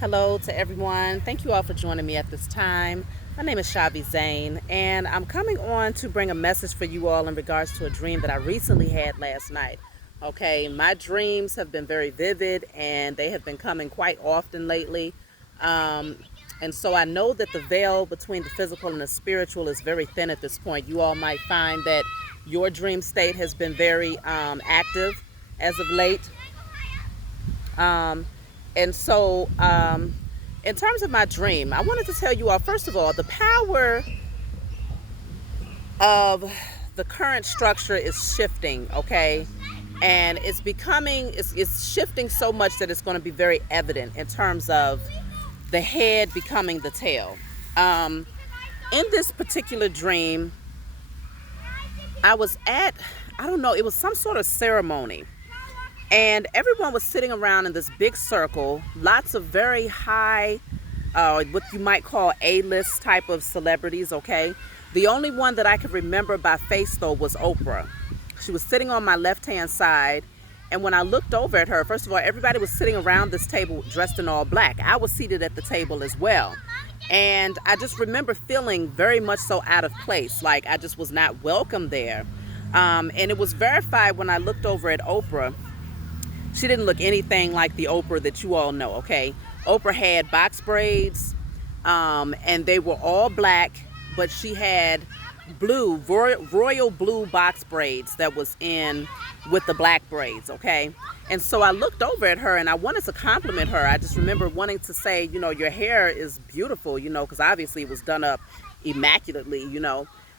Hello to everyone. Thank you all for joining me at this time. My name is Shavi Zane, and I'm coming on to bring a message for you all in regards to a dream that I recently had last night. Okay, my dreams have been very vivid and they have been coming quite often lately. Um, and so I know that the veil between the physical and the spiritual is very thin at this point. You all might find that your dream state has been very active as of late. Um, and so, in terms of my dream, I wanted to tell you all, first of all, the power of the current structure is shifting, okay? And it's shifting so much that it's going to be very evident in terms of the head becoming the tail. Um, in this particular dream, I was at, I don't know, it was some sort of ceremony. And everyone was sitting around in this big circle, lots of very high, what you might call A-list type of celebrities, okay? The only one that I could remember by face, though, was Oprah. She was sitting on my left-hand side, and when I looked over at her, first of all, everybody was sitting around this table dressed in all black. I was seated at the table as well. And I just remember feeling very much so out of place, like I just was not welcome there. And it was verified when I looked over at Oprah. She didn't look anything like the Oprah that you all know, okay? Oprah had box braids, and they were all black, but she had royal blue box braids that was in with the black braids, okay? And so I looked over at her and I wanted to compliment her. I just remember wanting to say, your hair is beautiful, because obviously it was done up immaculately.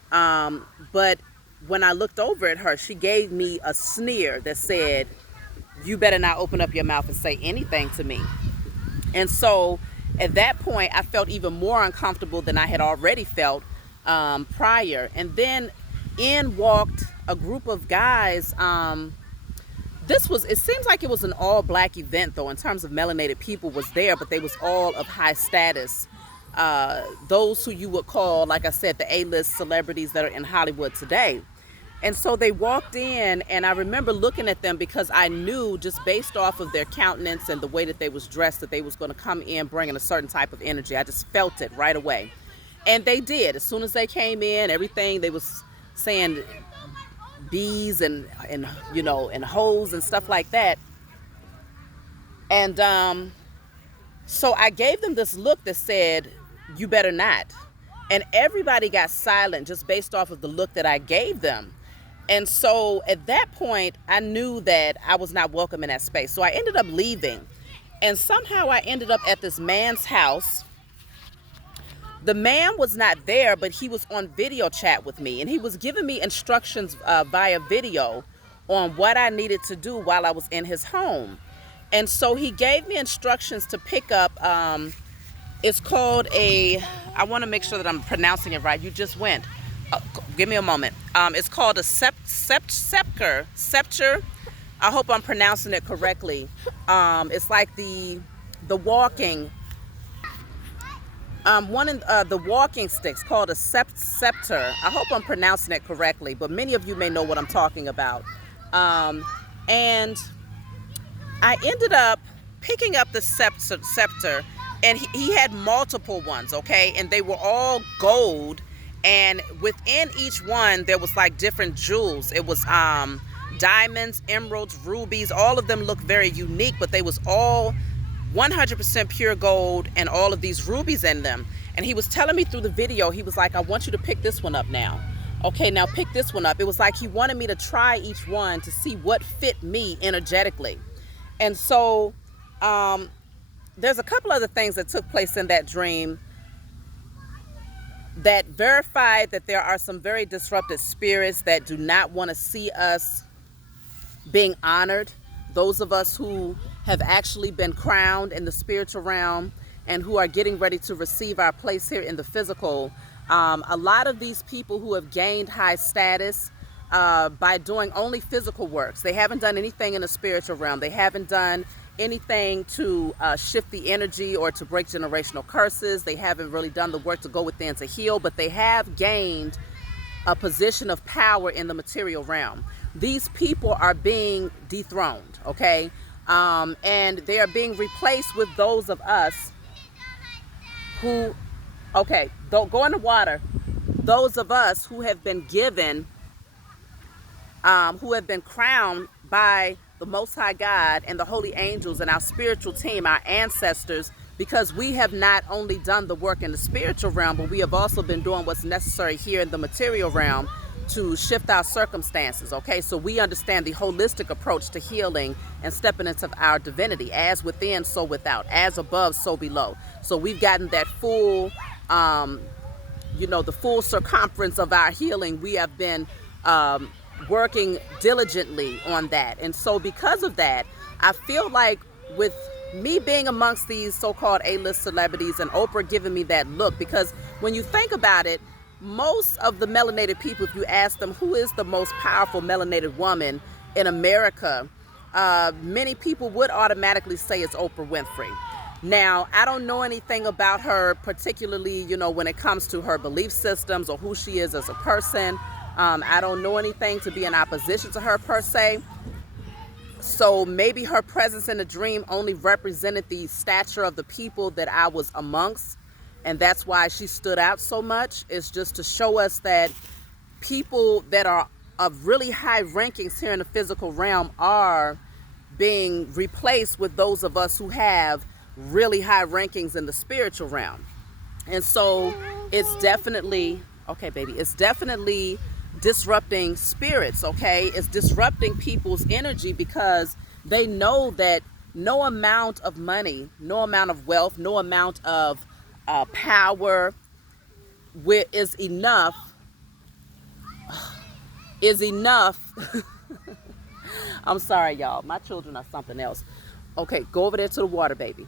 But when I looked over at her, she gave me a sneer that said, "You better not open up your mouth and say anything to me." And so at that point, I felt even more uncomfortable than I had already felt prior. And then in walked a group of guys. It seems like it was an all black event, though, in terms of melanated people was there, but they was all of high status. Those who you would call, like I said, the A-list celebrities that are in Hollywood today. And so they walked in, and I remember looking at them because I knew just based off of their countenance and the way that they was dressed that they was going to come in bringing a certain type of energy. I just felt it right away. And they did. As soon as they came in, everything, they was saying bees and hoes and stuff like that. And so I gave them this look that said, "You better not." And everybody got silent just based off of the look that I gave them. And so at that point, I knew that I was not welcome in that space. So I ended up leaving. And somehow I ended up at this man's house. The man was not there, but he was on video chat with me. And he was giving me instructions via video on what I needed to do while I was in his home. And so he gave me instructions to pick up, it's called I want to make sure that I'm pronouncing it right. You just went. Give me a moment. It's called a Scepter. I hope I'm pronouncing it correctly. It's like the walking the walking sticks called a scepter. I hope I'm pronouncing it correctly, but many of you may know what I'm talking about. And I ended up picking up the scepter, and he had multiple ones, okay, and they were all gold. And within each one, there was like different jewels. It was diamonds, emeralds, rubies. All of them looked very unique, but they was all 100% pure gold and all of these rubies in them. And he was telling me through the video, he was like, "I want you to pick this one up now. Okay, now pick this one up." It was like he wanted me to try each one to see what fit me energetically. And so there's a couple other things that took place in that dream that verified that there are some very disruptive spirits that do not want to see us being honored. Those of us who have actually been crowned in the spiritual realm and who are getting ready to receive our place here in the physical. A lot of these people who have gained high status by doing only physical works. They haven't done anything in the spiritual realm. They haven't done anything to shift the energy or to break generational curses. They haven't really done the work to go within to heal, but they have gained a position of power in the material realm. These people are being dethroned, okay? And they are being replaced with those of us who, okay, don't go in the water. Those of us who have been given, who have been crowned by the Most High God and the holy angels and our spiritual team, our ancestors, because we have not only done the work in the spiritual realm, but we have also been doing what's necessary here in the material realm to shift our circumstances, okay? So we understand the holistic approach to healing and stepping into our divinity, as within, so without, as above, so below. So we've gotten that full, the full circumference of our healing. We have been working diligently on that. And so because of that, I feel like with me being amongst these so-called A-list celebrities and Oprah giving me that look, because when you think about it, most of the melanated people, if you ask them who is the most powerful melanated woman in America, many people would automatically say it's Oprah Winfrey. Now, I don't know anything about her particularly, when it comes to her belief systems or who she is as a person. I don't know anything to be in opposition to her per se. So maybe her presence in the dream only represented the stature of the people that I was amongst. And that's why she stood out so much. It's just to show us that people that are of really high rankings here in the physical realm are being replaced with those of us who have really high rankings in the spiritual realm. And so it's definitely, okay, baby, it's definitely disrupting spirits, okay? It's disrupting people's energy because they know that no amount of money, no amount of wealth, no amount of power is enough I'm sorry, y'all, my children are something else. Okay, go over there to the water, baby.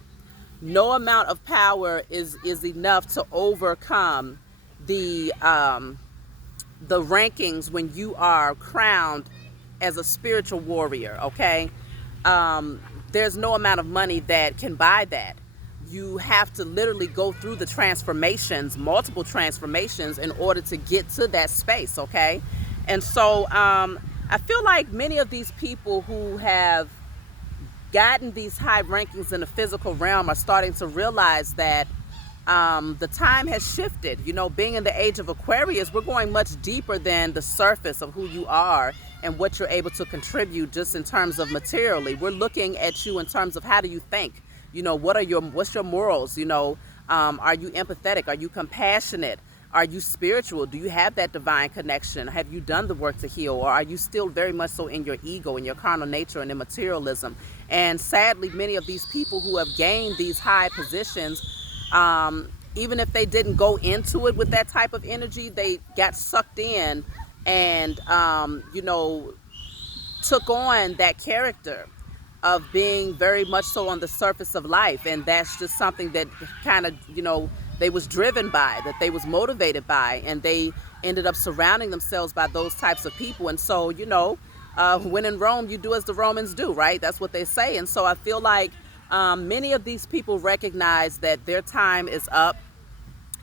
No amount of power is enough to overcome the rankings when you are crowned as a spiritual warrior, okay? There's no amount of money that can buy that. You have to literally go through the transformations, multiple transformations, in order to get to that space, okay? And so I feel like many of these people who have gotten these high rankings in the physical realm are starting to realize that the time has shifted. Being in the age of Aquarius, we're going much deeper than the surface of who you are and what you're able to contribute just in terms of materially. We're looking at you in terms of how do you think? What's your morals? Are you empathetic? Are you compassionate? Are you spiritual? Do you have that divine connection? Have you done the work to heal? Or are you still very much so in your ego, in your carnal nature, and in materialism? And sadly, many of these people who have gained these high positions, even if they didn't go into it with that type of energy, they got sucked in and, took on that character of being very much so on the surface of life. And that's just something that kind of, they was driven by, that they was motivated by, and they ended up surrounding themselves by those types of people. And so, when in Rome, you do as the Romans do, right? That's what they say. And so I feel like many of these people recognize that their time is up,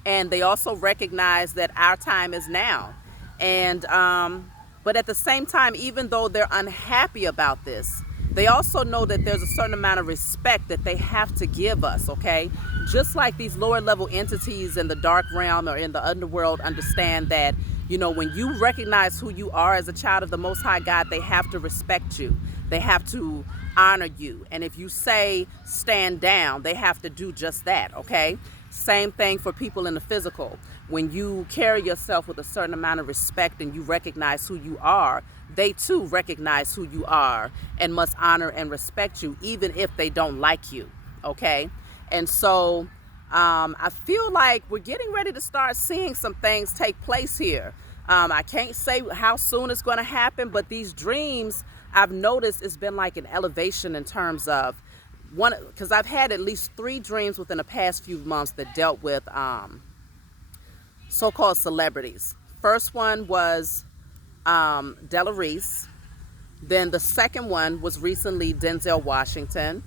and they also recognize that our time is now. And but at the same time, even though they're unhappy about this, they also know that there's a certain amount of respect that they have to give us, okay? Just like these lower level entities in the dark realm or in the underworld understand that, when you recognize who you are as a child of the Most High God, they have to respect you. They have to honor you. And if you say stand down, they have to do just that, okay? Same thing for people in the physical. When you carry yourself with a certain amount of respect and you recognize who you are, they too recognize who you are and must honor and respect you, even if they don't like you, okay? And so I feel like we're getting ready to start seeing some things take place here. I can't say how soon it's going to happen, but these dreams, I've noticed it's been like an elevation in terms of one, because I've had at least 3 dreams within the past few months that dealt with so-called celebrities. First one was Della Reese. Then the second one was recently Denzel Washington.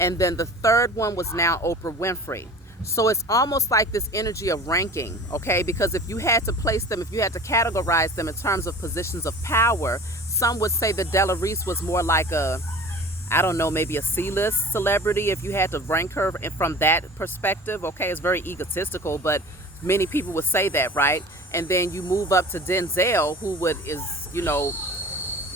And then the third one was now Oprah Winfrey. So it's almost like this energy of ranking, okay? Because if you had to place them, if you had to categorize them in terms of positions of power, some would say that Della Reese was more like a I don't know, maybe a C-list celebrity if you had to rank her from that perspective. Okay, it's very egotistical, but many people would say that, right? And then you move up to Denzel, who is,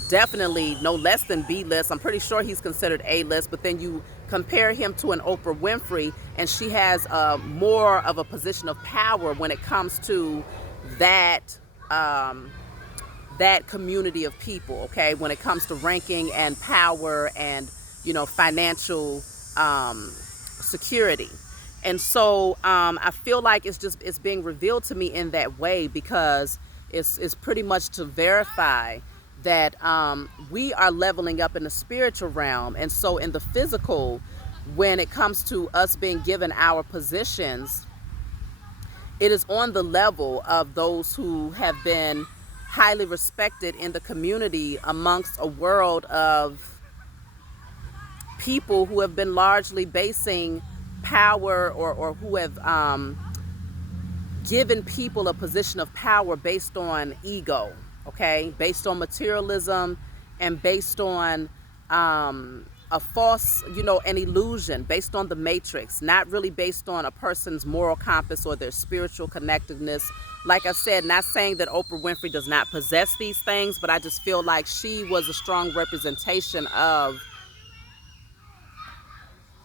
definitely no less than B-list. I'm pretty sure he's considered A-list, but then you compare him to an Oprah Winfrey, and she has more of a position of power when it comes to that that community of people, okay, when it comes to ranking and power and, financial security. And so I feel like it's being revealed to me in that way, because it's pretty much to verify that we are leveling up in the spiritual realm. And so in the physical, when it comes to us being given our positions, it is on the level of those who have been highly respected in the community amongst a world of people who have been largely basing power, or who have given people a position of power based on ego, okay, based on materialism, and based on a false, an illusion, based on the matrix, not really based on a person's moral compass or their spiritual connectedness. Like I said, not saying that Oprah Winfrey does not possess these things, but I just feel like she was a strong representation of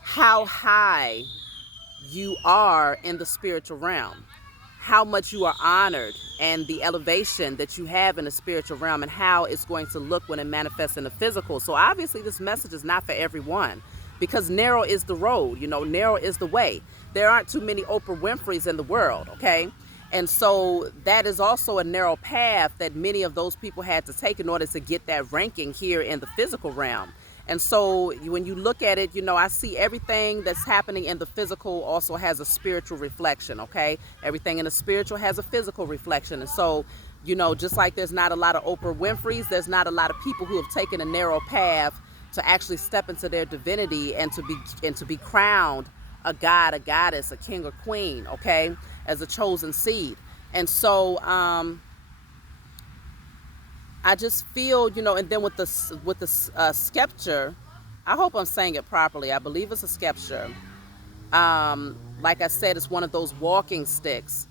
how high you are in the spiritual realm, how much you are honored, and the elevation that you have in the spiritual realm, and how it's going to look when it manifests in the physical. So obviously this message is not for everyone, because narrow is the road, narrow is the way. There aren't too many Oprah Winfreys in the world, okay? And so that is also a narrow path that many of those people had to take in order to get that ranking here in the physical realm. And so when you look at it, I see everything that's happening in the physical also has a spiritual reflection, okay? Everything in the spiritual has a physical reflection. And so, just like there's not a lot of Oprah Winfreys, there's not a lot of people who have taken a narrow path to actually step into their divinity and to be crowned a god, a goddess, a king or queen, okay, as a chosen seed. And so I just feel, and then with the Scepter, I hope I'm saying it properly. I believe it's a Scepter. Like I said, it's one of those walking sticks.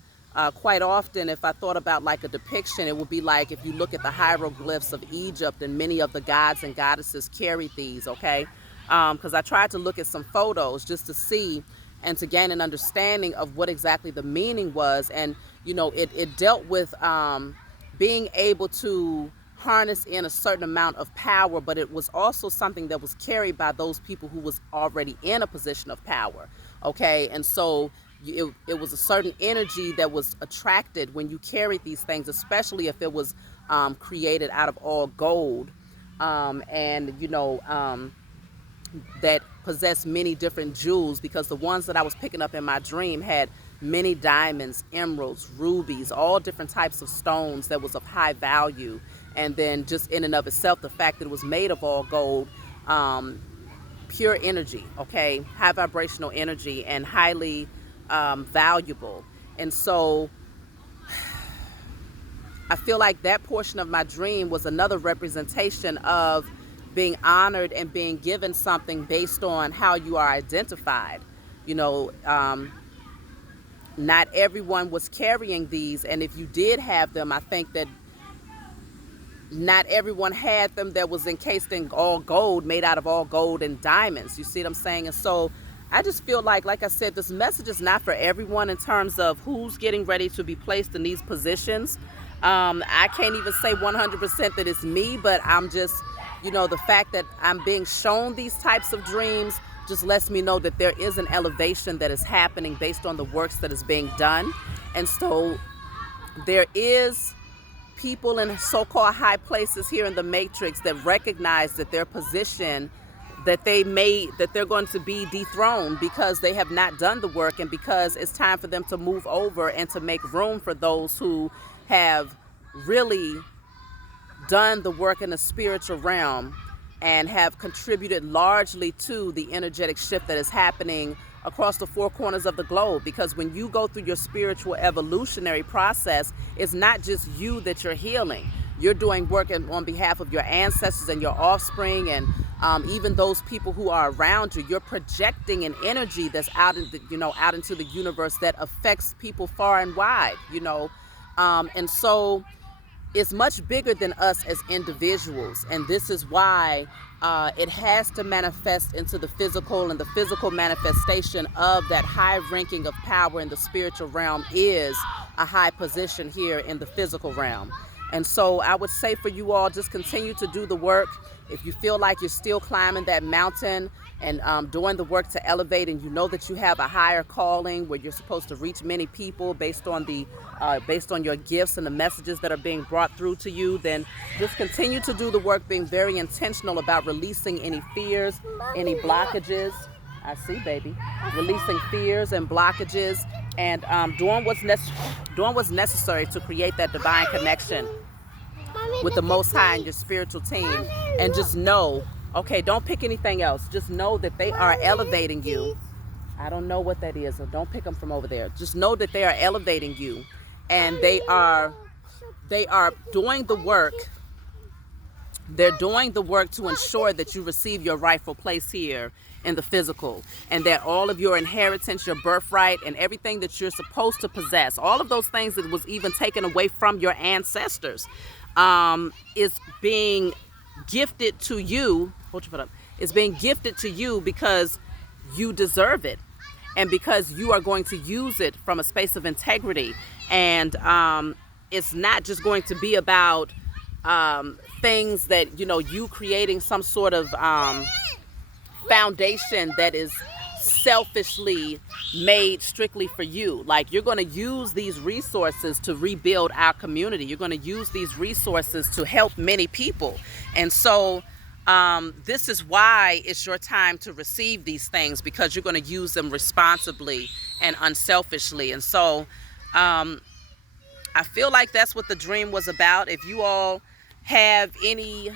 Quite often, if I thought about like a depiction, it would be like if you look at the hieroglyphs of Egypt, and many of the gods and goddesses carried these, okay? Because I tried to look at some photos just to see and to gain an understanding of what exactly the meaning was. And, it dealt with being able to harness in a certain amount of power, but it was also something that was carried by those people who was already in a position of power, okay? And so it was a certain energy that was attracted when you carried these things, especially if it was created out of all gold, and that possessed many different jewels, because the ones that I was picking up in my dream had many diamonds, emeralds, rubies, all different types of stones that was of high value. And then just in and of itself, the fact that it was made of all gold, pure energy, okay, high vibrational energy, and highly valuable. And so I feel like that portion of my dream was another representation of being honored and being given something based on how you are identified. Not everyone was carrying these, and if you did have them, I think that not everyone had them that was encased in all gold, made out of all gold and diamonds. You see what I'm saying? And so I just feel like I said, this message is not for everyone in terms of who's getting ready to be placed in these positions. I can't even say 100% that it's me, but I'm just, the fact that I'm being shown these types of dreams just lets me know that there is an elevation that is happening based on the works that is being done. And so there is people in so-called high places here in the matrix that recognize that their position that they're going to be dethroned because they have not done the work, and because it's time for them to move over and to make room for those who have really done the work in the spiritual realm and have contributed largely to the energetic shift that is happening across the four corners of the globe. Because when you go through your spiritual evolutionary process, it's not just you that you're healing. You're doing work on behalf of your ancestors and your offspring, and even those people who are around you. You're projecting an energy that's out in the, out into the universe that affects people far and wide, and so it's much bigger than us as individuals, and this is why it has to manifest into the physical, and the physical manifestation of that high ranking of power in the spiritual realm is a high position here in the physical realm. And so I would say for you all, just continue to do the work. If you feel like you're still climbing that mountain and doing the work to elevate, and you know that you have a higher calling where you're supposed to reach many people based on your gifts and the messages that are being brought through to you, then just continue to do the work, being very intentional about releasing any fears, any blockages. I see, baby. Releasing fears and blockages, and doing what's necessary to create that divine connection with the Most High and your spiritual team. And just know, okay, don't pick anything else. Just know that they are elevating you. I don't know what that is, so don't pick them from over there. Just know that they are elevating you, and they are doing the work. They're doing the work to ensure that you receive your rightful place here in the physical, and that all of your inheritance, your birthright, and everything that you're supposed to possess, all of those things that was even taken away from your ancestors, is being gifted to you. Hold your foot up. It's being gifted to you because you deserve it, and because you are going to use it from a space of integrity. And it's not just going to be about things that, you creating some sort of foundation that is selfishly made strictly for you. Like, you're going to use these resources to rebuild our community. You're going to use these resources to help many people. And so this is why it's your time to receive these things, because you're going to use them responsibly and unselfishly. And so I feel like that's what the dream was about. If you all have any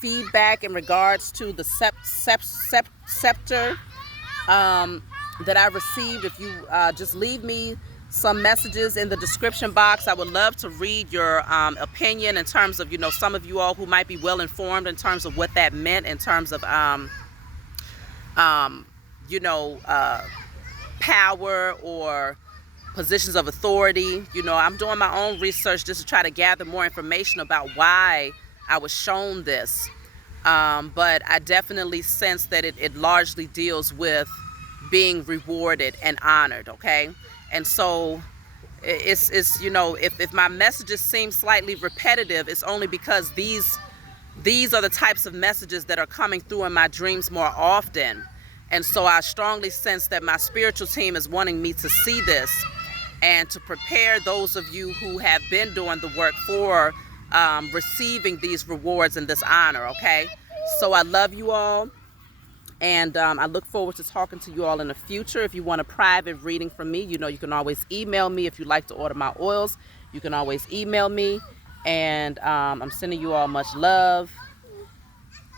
feedback in regards to the scepter that I received, if you just leave me some messages in the description box. I would love to read your opinion in terms of, some of you all who might be well informed in terms of what that meant in terms of power or positions of authority. I'm doing my own research just to try to gather more information about why I was shown this. But I definitely sense that it largely deals with being rewarded and honored, okay? And so it's if my messages seem slightly repetitive, it's only because these are the types of messages that are coming through in my dreams more often. And so I strongly sense that my spiritual team is wanting me to see this and to prepare those of you who have been doing the work for receiving these rewards and this honor, okay? So I love you all, and I look forward to talking to you all in the future. If you want a private reading from me, you can always email me. If you'd like to order my oils, you can always email me. And I'm sending you all much love,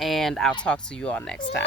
and I'll talk to you all next time.